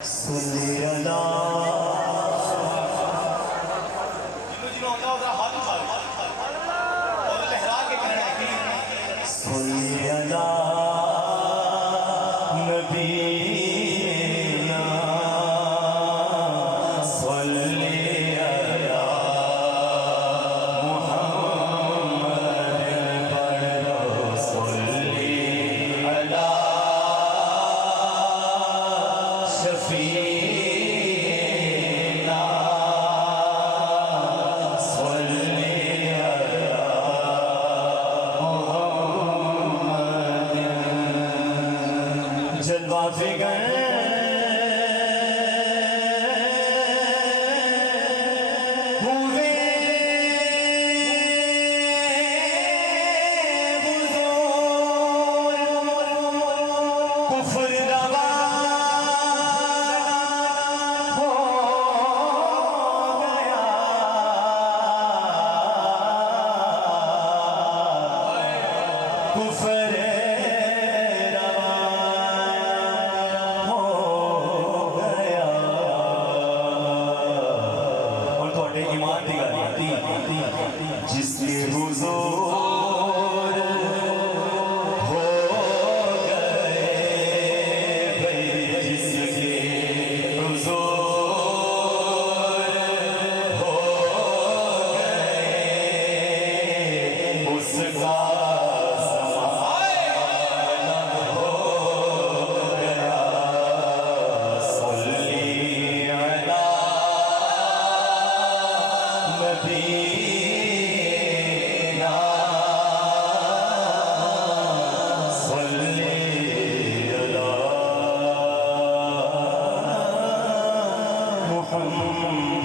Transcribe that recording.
صلی اللہ جنہوں ہوتا ہے ہاتھ اٹھا اور لہرا کے کہنا ہے صلی اللہ نبینا صلی اللہ محمد پڑھ لو صلی اللہ شفیع جلوہ فگر ہوئے بزرگ کفر روا ہو گیا کفر ایمان دی گل جس کے حضور ہو گئے بھئی جس کے حضور ہو گئے اس کا زمانہ ہو گیا صلی اللہ نبینا صلی اللہ محمد